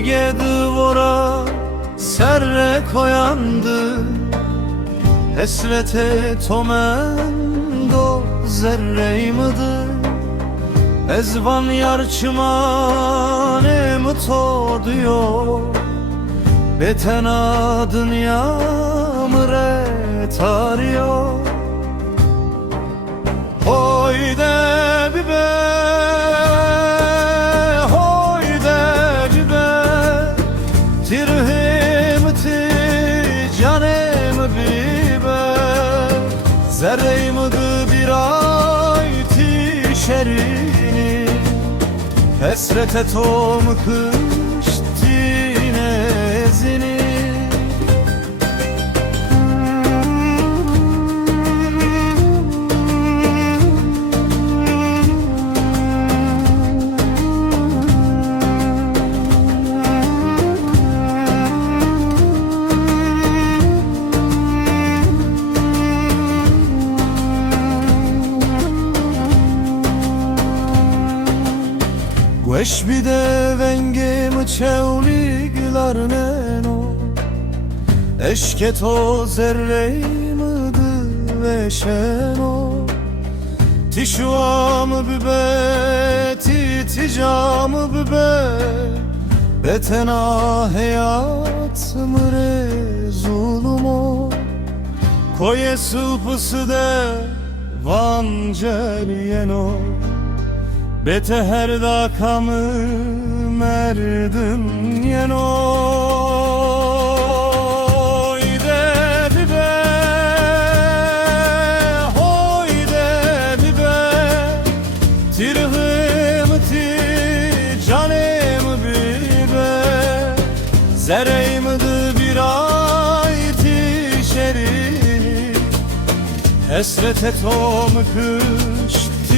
sevge duvara serre koyandı, Esrete tomendo zerreymıdı, Ezvan yarçımane mı diyor, Betena dünya mıre tariyor. Hoyde bibe, hoyde bibe, tirhimti canem bibe, zerreymıdı bir ay tişerini, Esrete tom kıştin ezini. Gueş bir de vengim çevligler neno, Eşket o zerreymıdı ve şeno, Tişuamı bübe, titicamı bübe, Betena hayat mıre zulumo, Koye sıpısı de vancel yeno, Bete her dakamı merdin yeno. Hoyde bibe, hoyde bibe, tirhimti canem bibe, zerreymıdı bir ay tişerini, Esrete tom kıştine